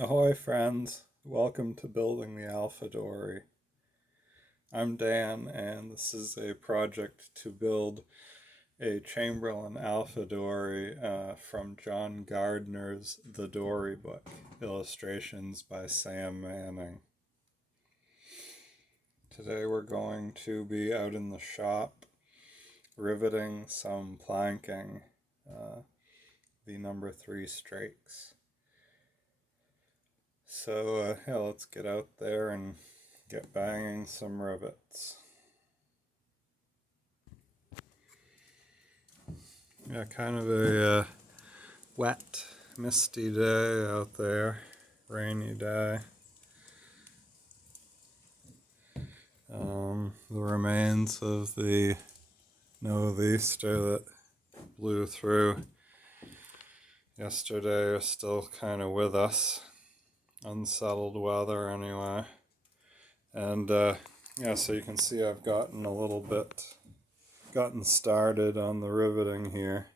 Ahoy friends, welcome to Building the Alpha Dory. I'm Dan and this is a project to build a Chamberlain Alpha Dory from John Gardner's The Dory book, illustrations by Sam Manning. Today we're going to be out in the shop riveting some planking, the number 3 strakes. So yeah, let's get out there and get banging some rivets. Yeah, kind of a wet, misty day out there, rainy day. The remains of the nor'easter that blew through yesterday are still kind of with us. Unsettled weather anyway. And yeah, so you can see I've gotten started on the riveting here.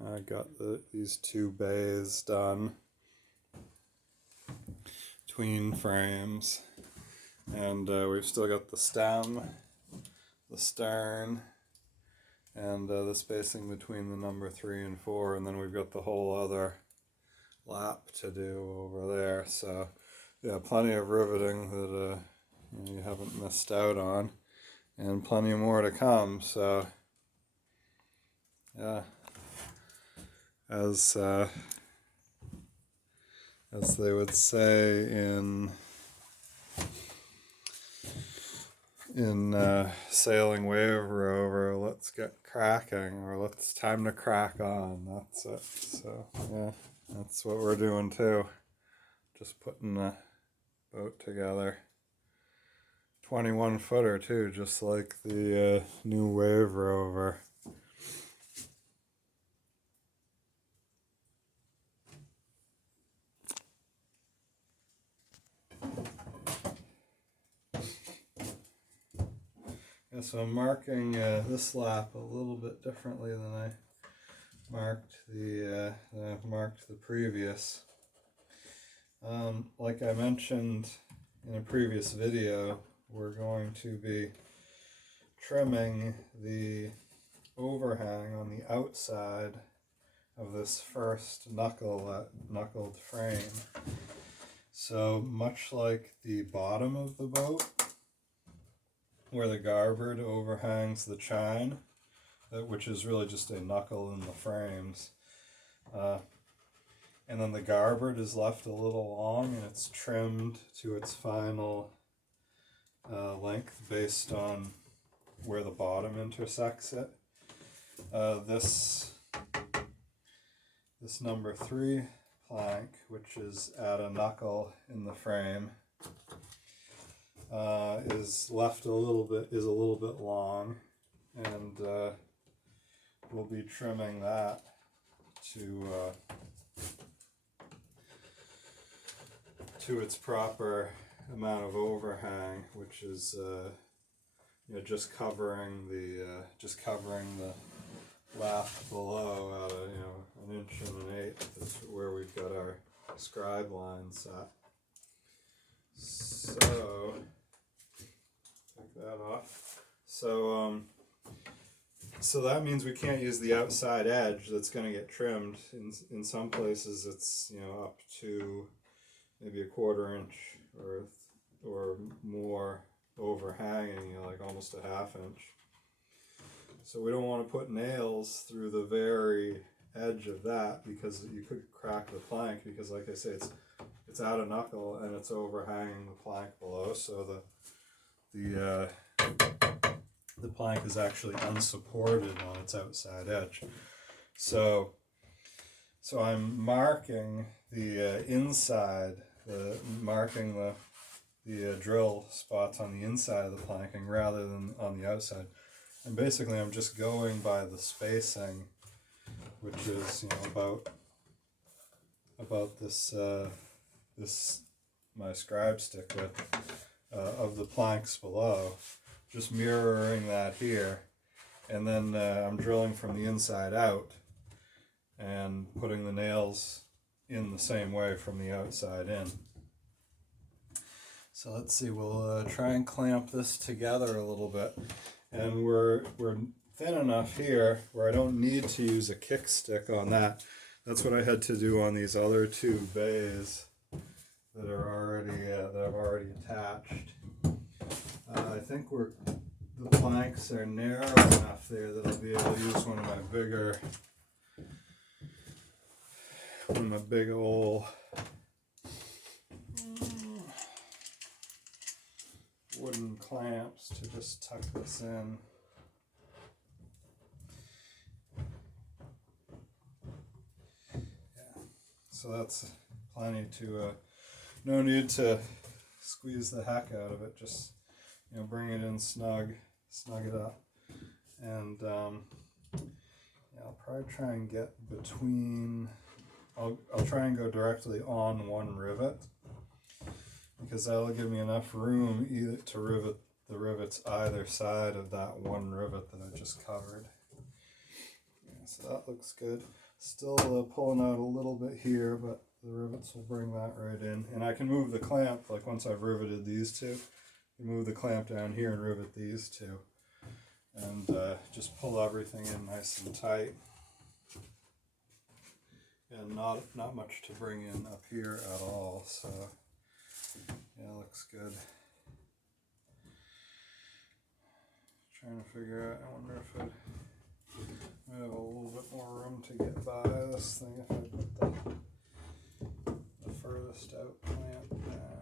I got these 2 bays done between frames, and we've still got the stem, the stern, and the spacing between the number 3 and 4, and then we've got the whole other lap to do over there. So yeah, plenty of riveting that you haven't missed out on, and plenty more to come. So yeah, as they would say in sailing wave rover, let's get cracking, or time to crack on. That's it. So yeah, that's what we're doing too. Just putting the boat together. 21 footer too, just like the new wave rover. Yeah, so I'm marking this lap a little bit differently than I marked the previous. Like I mentioned in a previous video, we're going to be trimming the overhang on the outside of this first knuckled frame. So much like the bottom of the boat, where the garboard overhangs the chine, which is really just a knuckle in the frames, and then the garboard is left a little long and it's trimmed to its final length based on where the bottom intersects it. This number 3 plank, which is at a knuckle in the frame, is a little bit long, and we'll be trimming that to its proper amount of overhang, which is just covering the lap below at an inch and an eighth is where we've got our scribe line set. So take that off. So that means we can't use the outside edge that's going to get trimmed. In some places it's up to maybe a 1/4 inch or more overhanging, like almost a 1/2 inch. So we don't want to put nails through the very edge of that, because you could crack the plank, because like I say, it's at a knuckle and it's overhanging the plank below, so the plank is actually unsupported on its outside edge. So I'm marking the inside, marking the drill spots on the inside of the planking rather than on the outside. And basically I'm just going by the spacing, which is about this my scribe stick width of the planks below, just mirroring that here, and then I'm drilling from the inside out and putting the nails in the same way from the outside in. So let's see, we'll try and clamp this together a little bit. And we're thin enough here where I don't need to use a kickstick on that. That's what I had to do on these other two bays that are already that I've already attached. I think the planks are narrow enough there that I'll be able to use one of my big old wooden clamps to just tuck this in. Yeah, so that's plenty to, no need to squeeze the heck out of it, just, you know, bring it in snug it up. And yeah, I'll probably try and get between, I'll try and go directly on one rivet, because that'll give me enough room either to rivet the rivets either side of that one rivet that I just covered. Yeah, so that looks good. Still pulling out a little bit here, but the rivets will bring that right in. And I can move the clamp, like once I've riveted these two, move the clamp down here and rivet these two. And just pull everything in nice and tight. And not much to bring in up here at all, so yeah, looks good. Trying to figure out, I wonder if I might have a little bit more room to get by this thing if I put the furthest out clamp down.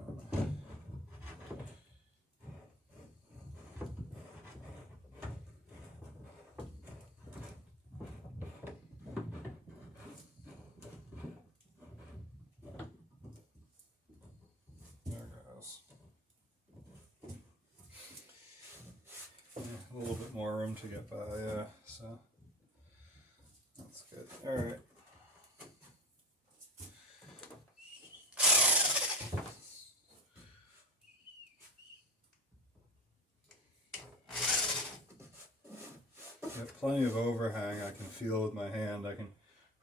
There goes. Yeah, a little bit more room to get by, yeah, so that's good. All right. Got plenty of overhang. I can feel with my hand. I can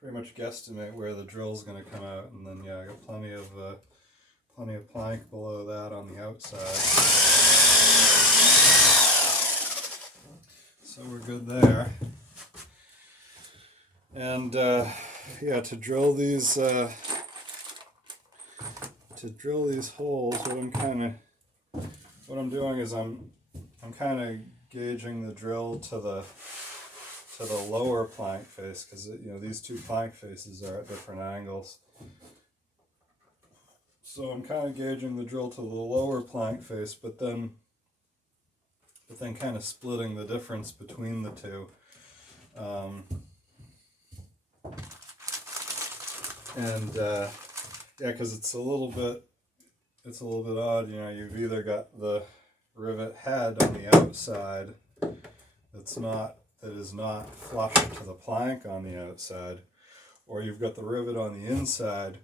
pretty much guesstimate where the drill's going to come out, and then yeah, I got plenty of plank below that on the outside. So we're good there. And yeah, to drill these holes, what I'm doing is I'm kind of gauging the drill to the lower plank face, because you know these two plank faces are at different angles. So I'm kind of gauging the drill to the lower plank face, but then kind of splitting the difference between the two. Yeah, because it's a little bit odd. You know, you've either got the rivet head on the outside that is not flush to the plank on the outside, or you've got the rivet on the inside,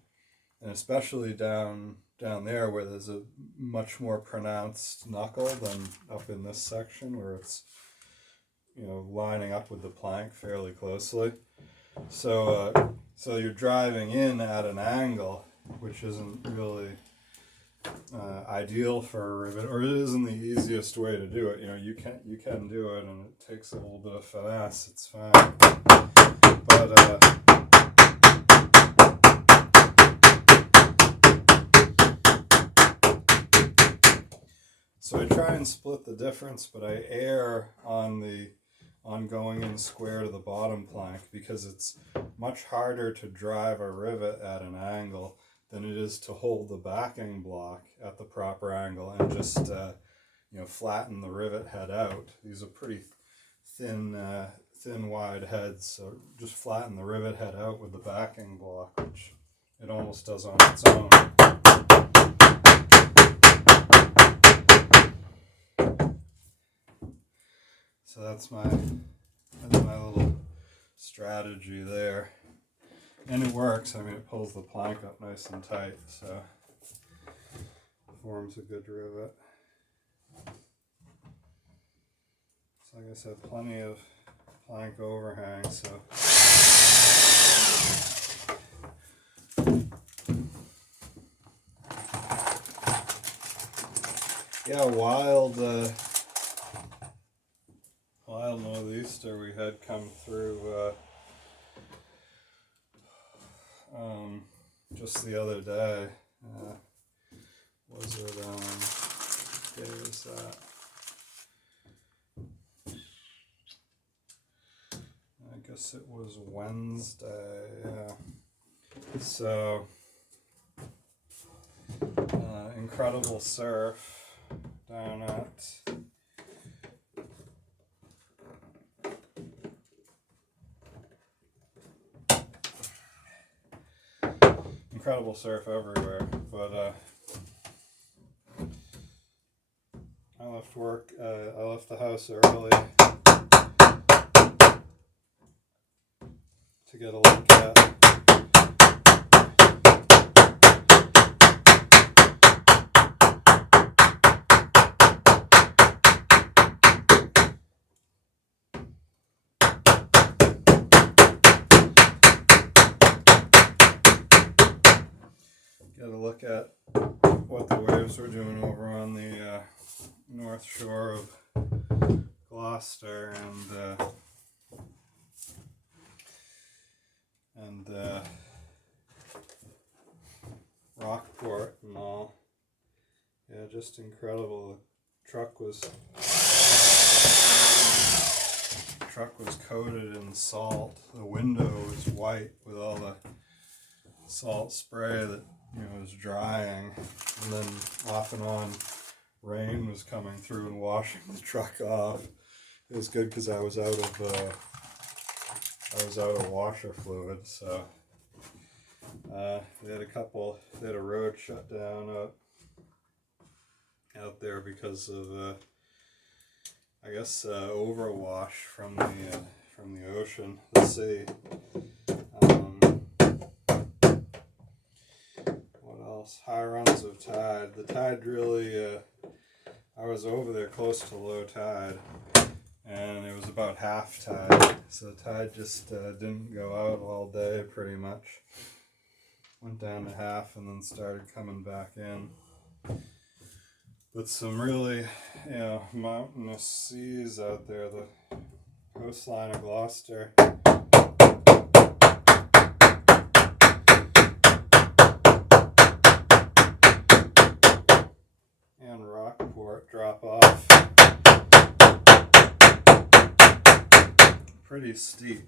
and especially down there where there's a much more pronounced knuckle than up in this section where it's, you know, lining up with the plank fairly closely. So you're driving in at an angle, which isn't really ideal for a rivet, or it isn't the easiest way to do it. You know, you can do it, and it takes a little bit of finesse. It's fine, but so I try and split the difference, but I err on going in square to the bottom plank, because it's much harder to drive a rivet at an angle than it is to hold the backing block at the proper angle and just you know, flatten the rivet head out. These are pretty thin wide heads, so just flatten the rivet head out with the backing block, which it almost does on its own. So that's my little strategy there. And it works. I mean, it pulls the plank up nice and tight, so forms a good rivet. So like I said, plenty of plank overhang, so Yeah, wild northeaster we had come through just the other day. Was it what day was that? I guess it was Wednesday. Yeah. So incredible surf down at incredible surf everywhere, but I left work. I left the house early to get a look at what the waves were doing over on the north shore of Gloucester and Rockport and all. Yeah, just incredible. The truck was coated in salt. The window was white with all the salt spray that was drying, and then off and on rain was coming through and washing the truck off. It was good because I was out of washer fluid, so they had a road shut down out there because of I guess overwash from the ocean, the sea. What else? High runs of tide. The tide really, I was over there close to low tide, and it was about half tide, so the tide just didn't go out all day pretty much. Went down to half and then started coming back in. But some really, mountainous seas out there. The coastline of Gloucester. And Rockport drop off pretty steep.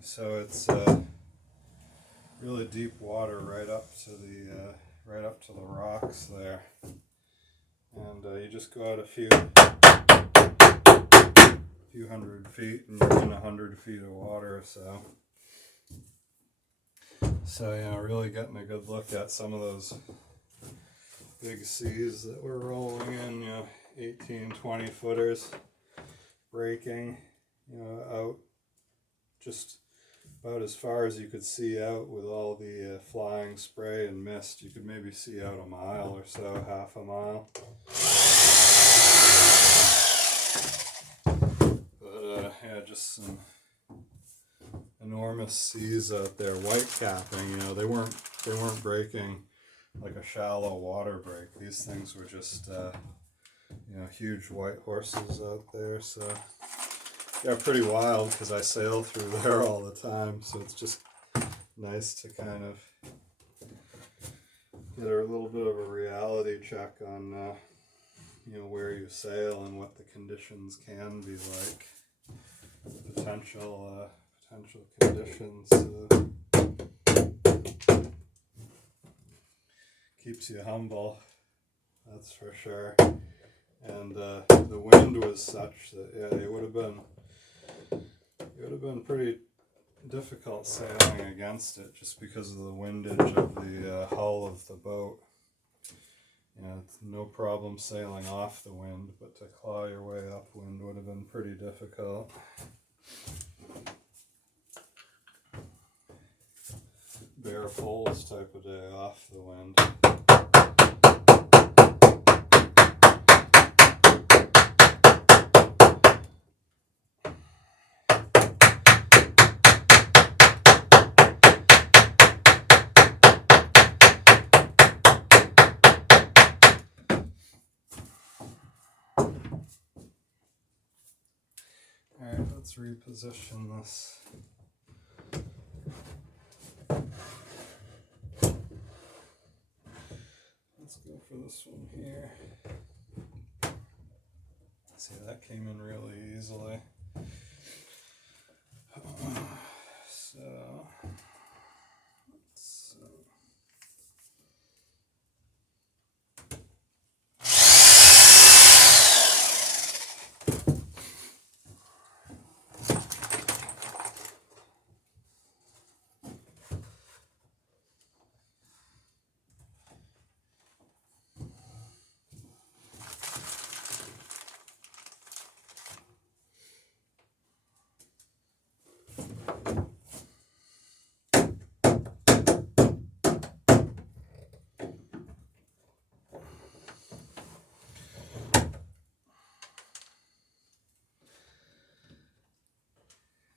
So it's really deep water right up to the rocks there. And you just go out a few hundred feet and you're in 100 feet of water. So really getting a good look at some of those big seas that were rolling in, 18, 20 footers breaking, out just about as far as you could see out with all the flying spray and mist. You could maybe see out a mile or so, half a mile. But just some enormous seas out there, white capping. They weren't breaking like a shallow water break. These things were just huge white horses out there. So yeah, pretty wild because I sail through there all the time, so it's just nice to kind of get a little bit of a reality check on where you sail and what the conditions can be like, potential conditions. Keeps you humble, that's for sure. And the wind was such that it would have been pretty difficult sailing against it, just because of the windage of the hull of the boat. It's no problem sailing off the wind, but to claw your way upwind would have been pretty difficult. Bare poles type of day off the wind. let's reposition this. Let's go for this one here. See, that came in really easily. So, let's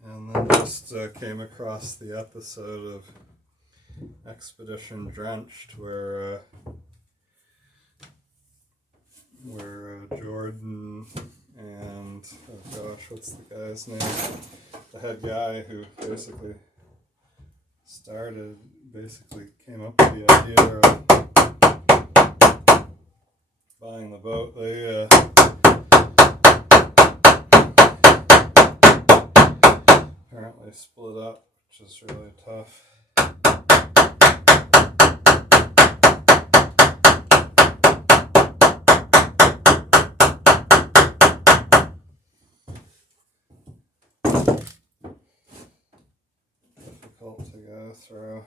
and then just came across the episode of Expedition Drenched where Jordan and, oh gosh, what's the guy's name? The head guy who basically came up with the idea of buying the boat. They apparently split up, which is really tough. Difficult to go through.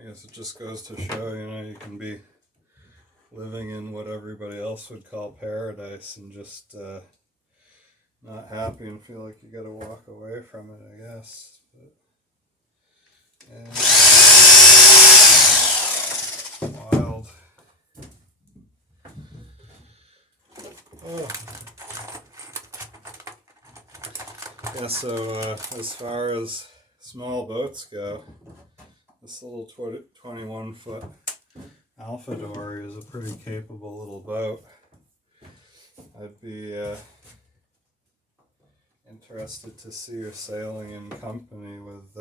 I guess it just goes to show, you can be living in what everybody else would call paradise and just not happy and feel like you gotta walk away from it, I guess. But, wild. Oh. Yeah, so as far as small boats go, this little 21-foot Alpha Dory is a pretty capable little boat. I'd be interested to see her sailing in company with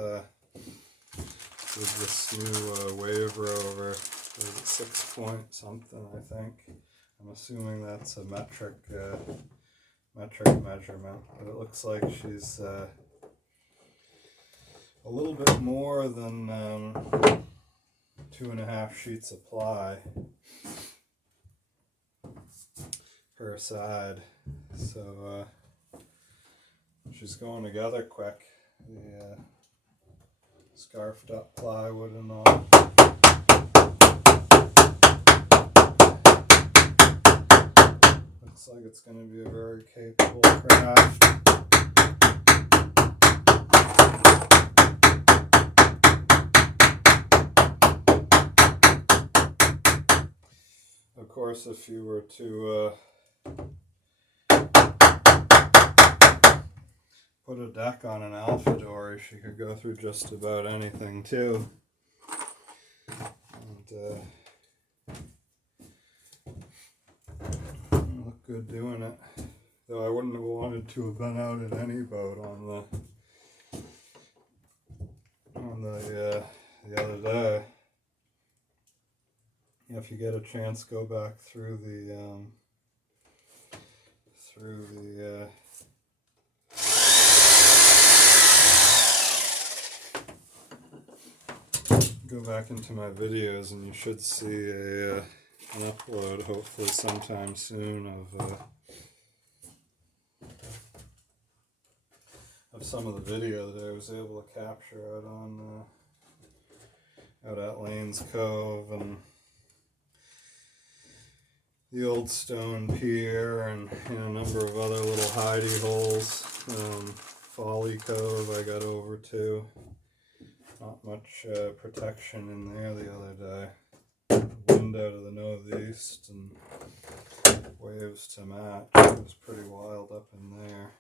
this new Wave Rover. There's a 6 point something, I think. I'm assuming that's a metric measurement, but it looks like she's a little bit more than 2.5 sheets of ply per side, so she's going together quick. The scarfed up plywood and all. Looks like it's going to be a very capable craft. Of course, if you were to put a deck on an Alpha Dory, she could go through just about anything too. And look good doing it. Though I wouldn't have wanted to have been out in any boat on the other day. If you get a chance, go back through the go back into my videos, and you should see an upload, hopefully sometime soon, of some of the video that I was able to capture out at Lane's Cove and the old stone pier and a number of other little hidey holes. Folly Cove I got over to. Not much protection in there the other day. window to the northeast and waves to match. It was pretty wild up in there.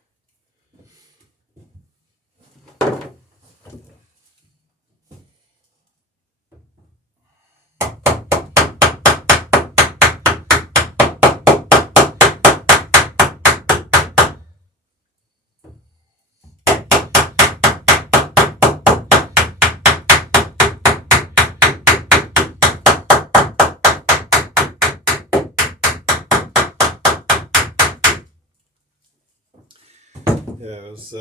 Yeah, it was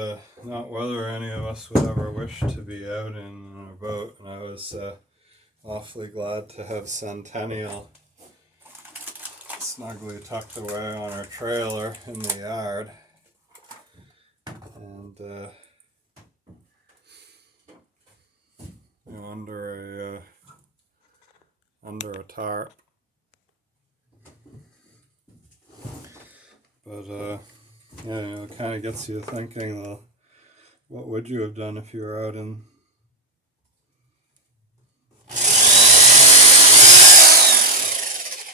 not weather any of us would ever wish to be out in a boat, and I was awfully glad to have Centennial snugly tucked away on our trailer in the yard, and under a tarp. But yeah, it kind of gets you thinking, well, what would you have done if you were out in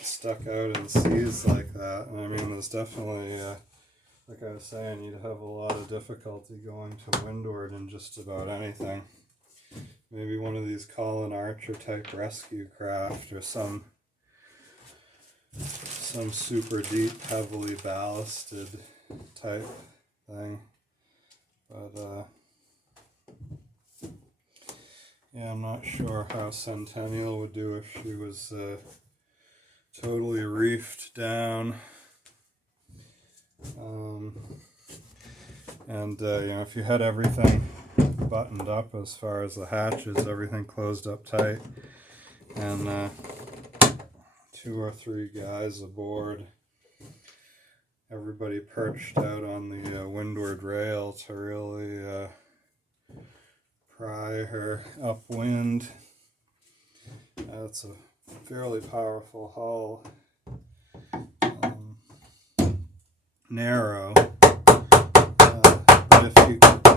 stuck out in seas like that? And I mean, there's definitely, like I was saying, you'd have a lot of difficulty going to windward in just about anything. Maybe one of these Colin Archer type rescue craft, or some super deep, heavily ballasted type thing. But yeah, I'm not sure how Centennial would do if she was totally reefed down. And if you had everything buttoned up as far as the hatches, everything closed up tight, and 2 or 3 guys aboard, everybody perched out on the windward rail to really pry her upwind. It's a fairly powerful hull, narrow,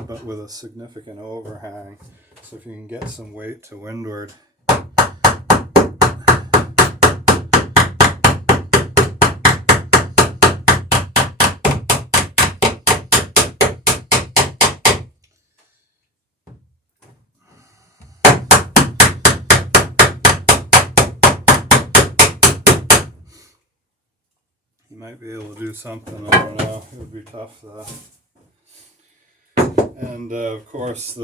but with a significant overhang. So if you can get some weight to windward, you might be able to do something. I don't know. It would be tough though. And of course,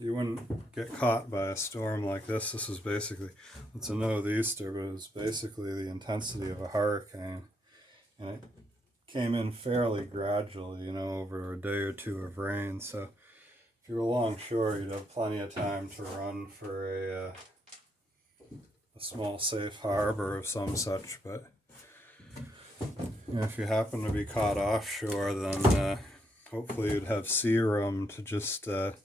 you wouldn't get caught by a storm like this. This is basically, it's a northeaster, but it was basically the intensity of a hurricane, and it came in fairly gradually, over a day or 2 of rain. So if you were alongshore, you'd have plenty of time to run for a small safe harbor of some such. But if you happen to be caught offshore, then hopefully you'd have sea room to just let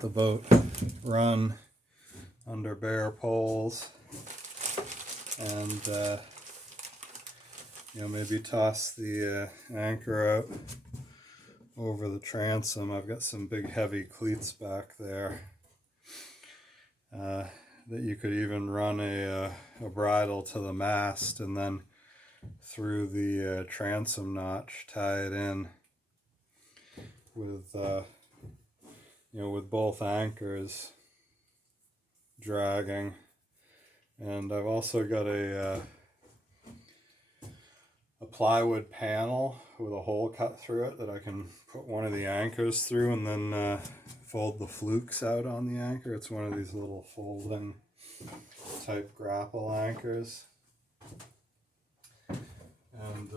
the boat run under bare poles, and maybe toss the anchor out over the transom. I've got some big heavy cleats back there that you could even run a bridle to the mast, and then through the transom notch tie it in with with both anchors dragging. And I've also got a plywood panel with a hole cut through it that I can put one of the anchors through, and then fold the flukes out on the anchor. It's one of these little folding type grapple anchors. And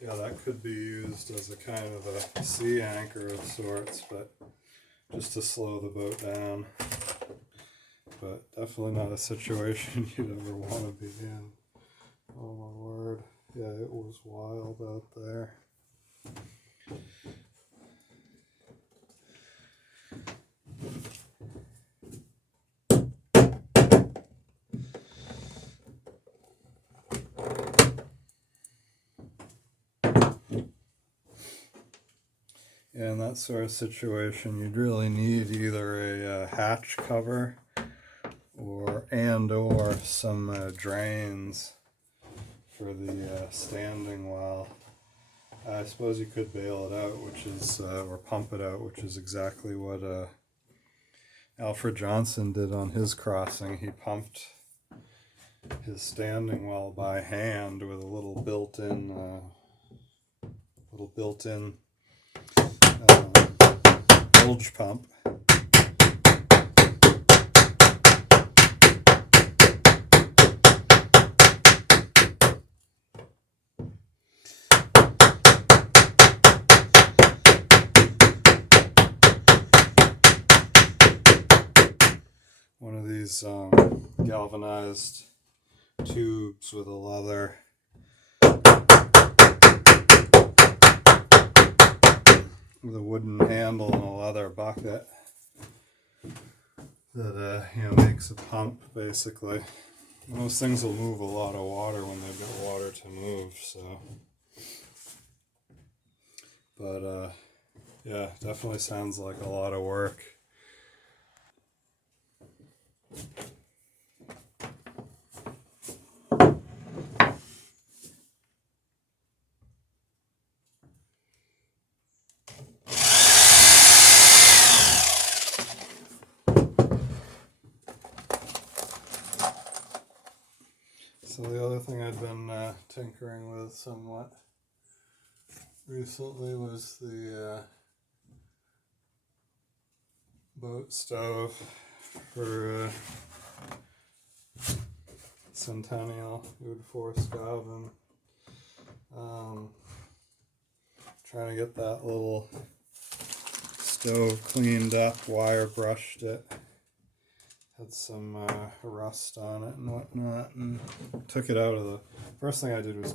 yeah, that could be used as a kind of a sea anchor of sorts, but just to slow the boat down. But definitely not a situation you'd ever want to be in. Oh my word. Yeah, it was wild out there. in that sort of situation, you'd really need either a hatch cover or some drains for the standing well. I suppose you could bail it out, which is or pump it out, which is exactly what Alfred Johnson did on his crossing. He pumped his standing well by hand with a little built-in bilge pump. One of these galvanized tubes with a leather with a wooden handle and a leather bucket that makes a pump basically. And those things will move a lot of water when they've got water to move. So, but yeah, definitely sounds like a lot of work. So the other thing I'd been tinkering with somewhat recently was the boat stove for Centennial Wood Forest Oven. Trying to get that little stove cleaned up, wire brushed it. Had some rust on it and whatnot, and took it out of the. First thing I did was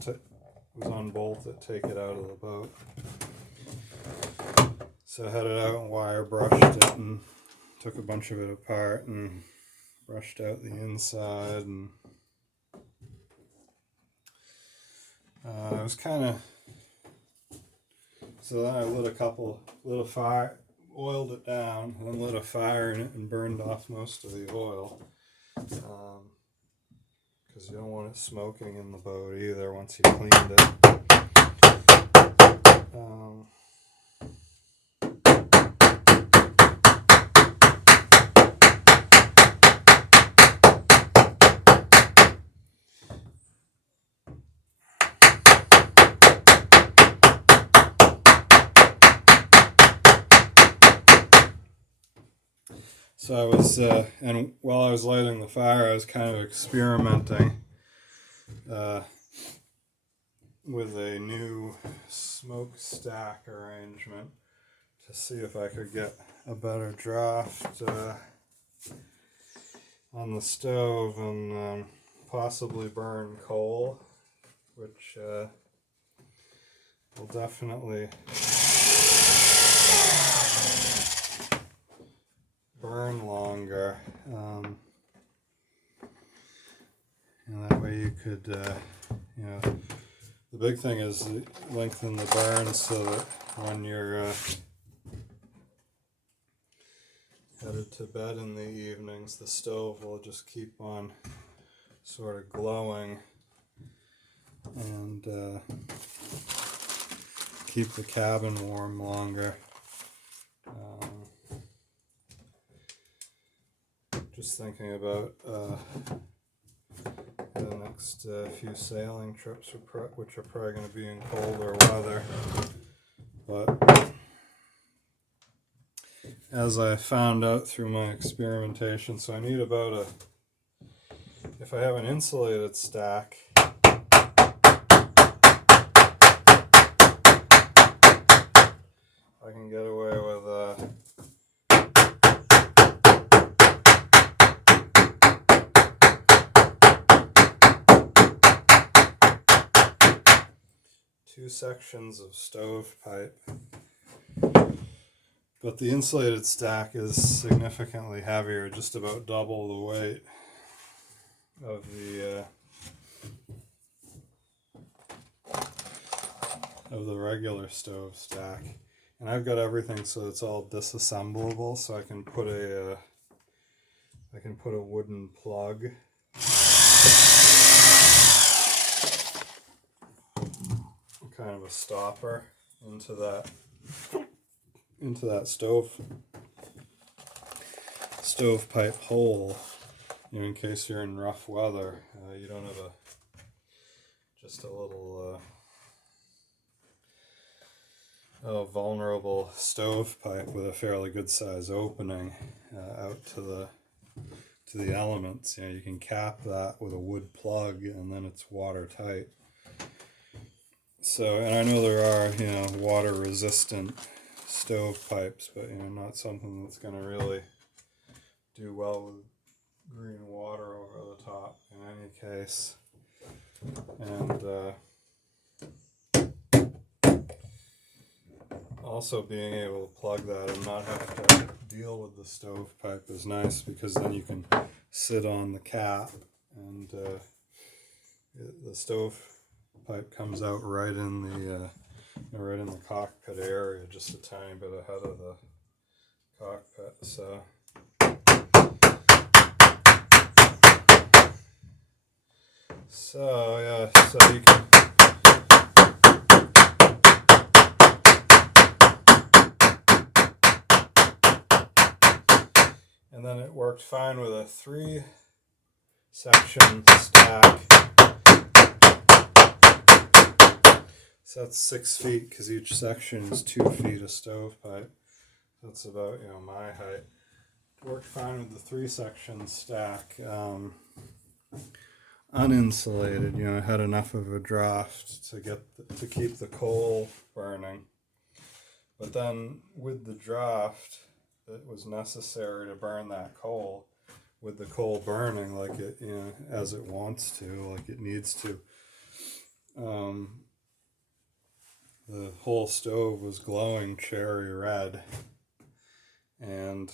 unbolt it, take it out of the boat. So I had it out and wire brushed it, and took a bunch of it apart and brushed out the inside, and I was kind of. So then I lit a fire. Oiled it down, and then lit a fire in it and burned off most of the oil, because you don't want it smoking in the boat either once you cleaned it. So I was, and while I was lighting the fire, I was kind of experimenting with a new smokestack arrangement to see if I could get a better draft on the stove and possibly burn coal, which will definitely burn longer, and that way you could, the big thing is lengthen the burn so that when you're headed to bed in the evenings, the stove will just keep on sort of glowing and keep the cabin warm longer. Just thinking about the next few sailing trips, which are probably going to be in colder weather. But as I found out through my experimentation, so I need about if I have an insulated stack, I can get away with 2 sections of stovepipe. But the insulated stack is significantly heavier, just about double the weight of the regular stove stack. And I've got everything so it's all disassemblable, so I can put a wooden plug kind of a stopper into that stovepipe hole, you know, in case you're in rough weather. You don't have just a little vulnerable stovepipe with a fairly good size opening out to the elements. You know, you can cap that with a wood plug, and then it's watertight. So, and I know there are, you know, water resistant stovepipes, but, you know, not something that's going to really do well with green water over the top in any case. And also being able to plug that and not have to deal with the stovepipe is nice, because then you can sit on the cap, and the stovepipe comes out right in the cockpit area, just a tiny bit ahead of the cockpit. So yeah, so you can and then it worked fine with a 3-section stack. So that's 6 feet, because each section is 2 feet of stovepipe. That's about, you know, my height. It worked fine with the 3-section stack. Uninsulated, you know, it had enough of a draft to keep the coal burning. But then with the draft, it was necessary to burn that coal. With the coal burning like it, you know, as it wants to, like it needs to. The whole stove was glowing cherry red, and,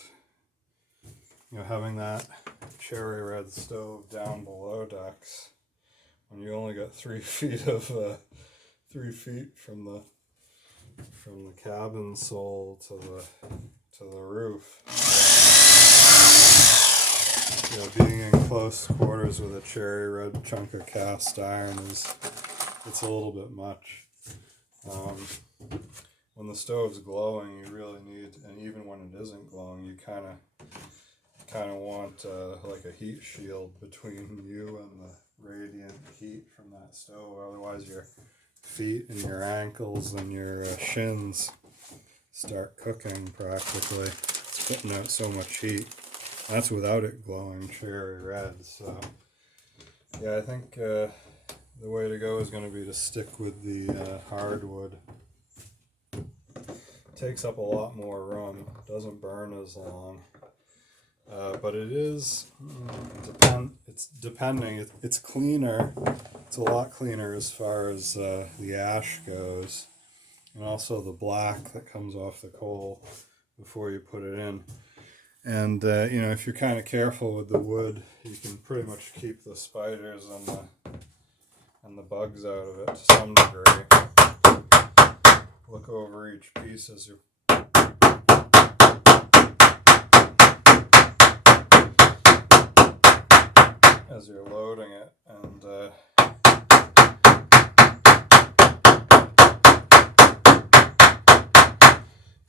you know, having that cherry red stove down below decks, when you only got 3 feet from the cabin sole to the roof. You know, being in close quarters with a cherry red chunk of cast iron it's a little bit much. When the stove's glowing, you really need, and even when it isn't glowing, you kind of want like a heat shield between you and the radiant heat from that stove. Otherwise, your feet and your ankles and your shins start cooking practically. It's putting out so much heat. That's without it glowing cherry red. So yeah, I think the way to go is going to be to stick with the hardwood. Takes up a lot more room, doesn't burn as long, but it is depending. It's cleaner. It's a lot cleaner as far as the ash goes, and also the black that comes off the coal before you put it in. And you know, if you're kind of careful with the wood, you can pretty much keep the spiders and the bugs out of it to some degree. Look over each piece as you're loading it, and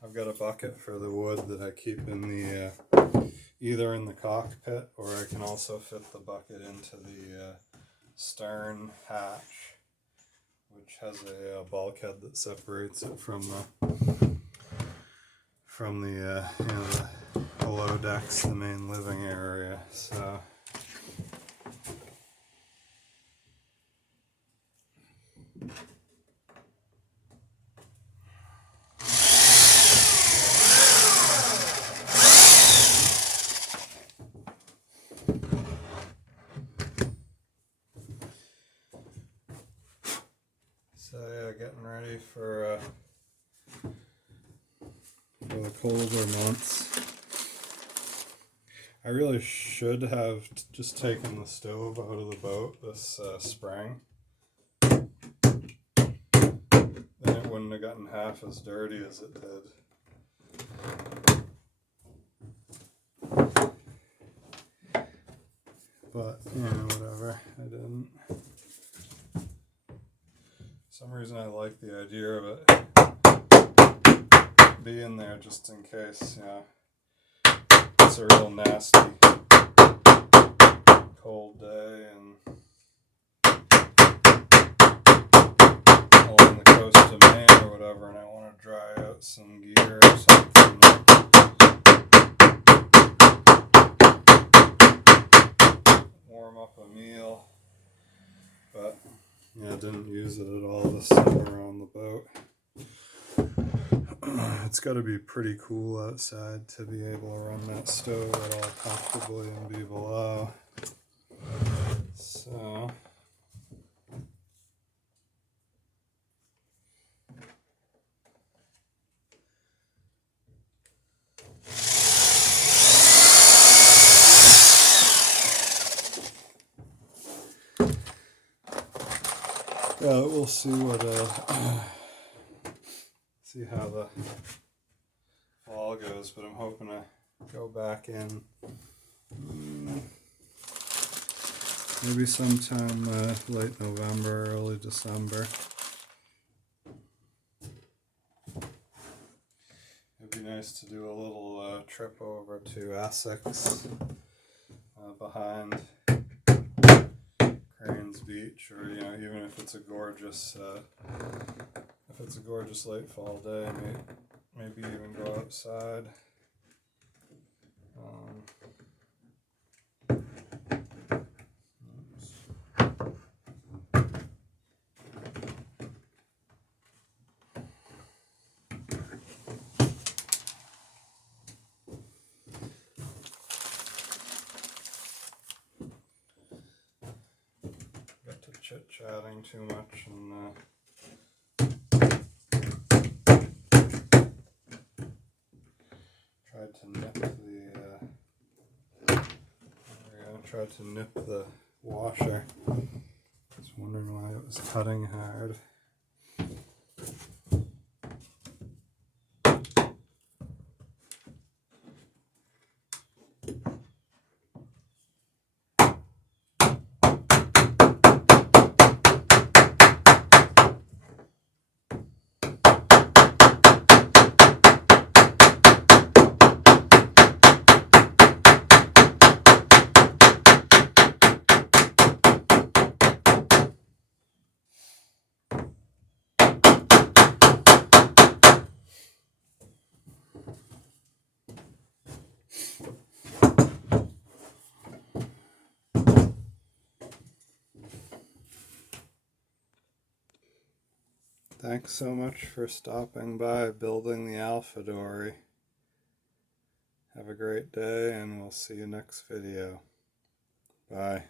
I've got a bucket for the wood that I keep in the either in the cockpit, or I can also fit the bucket into the stern hatch, which has a bulkhead that separates it from the you know, the below decks, the main living area. So yeah, getting ready for the colder months. I really should have just taken the stove out of the boat this spring. Then it wouldn't have gotten half as dirty as it did. But, whatever. I didn't. For some reason I like the idea of it being there just in case, it's a real nasty cold day and along the coast of Maine or whatever, and I want to dry out some gear or something. Warm up a meal. But I didn't use it at all this summer on the boat. It's got to be pretty cool outside to be able to run that stove at all comfortably and be below. So we'll see see how the fall goes, but I'm hoping to go back in maybe sometime late November, early December. It'd be nice to do a little trip over to Essex behind Cranes Beach, or even if it's a gorgeous late fall day, maybe even go outside. Got to chit-chatting too much and tried to nip the washer. I was wondering why it was cutting hard. Thanks so much for stopping by building the Alpha Dory. Have a great day, and we'll see you next video. Bye.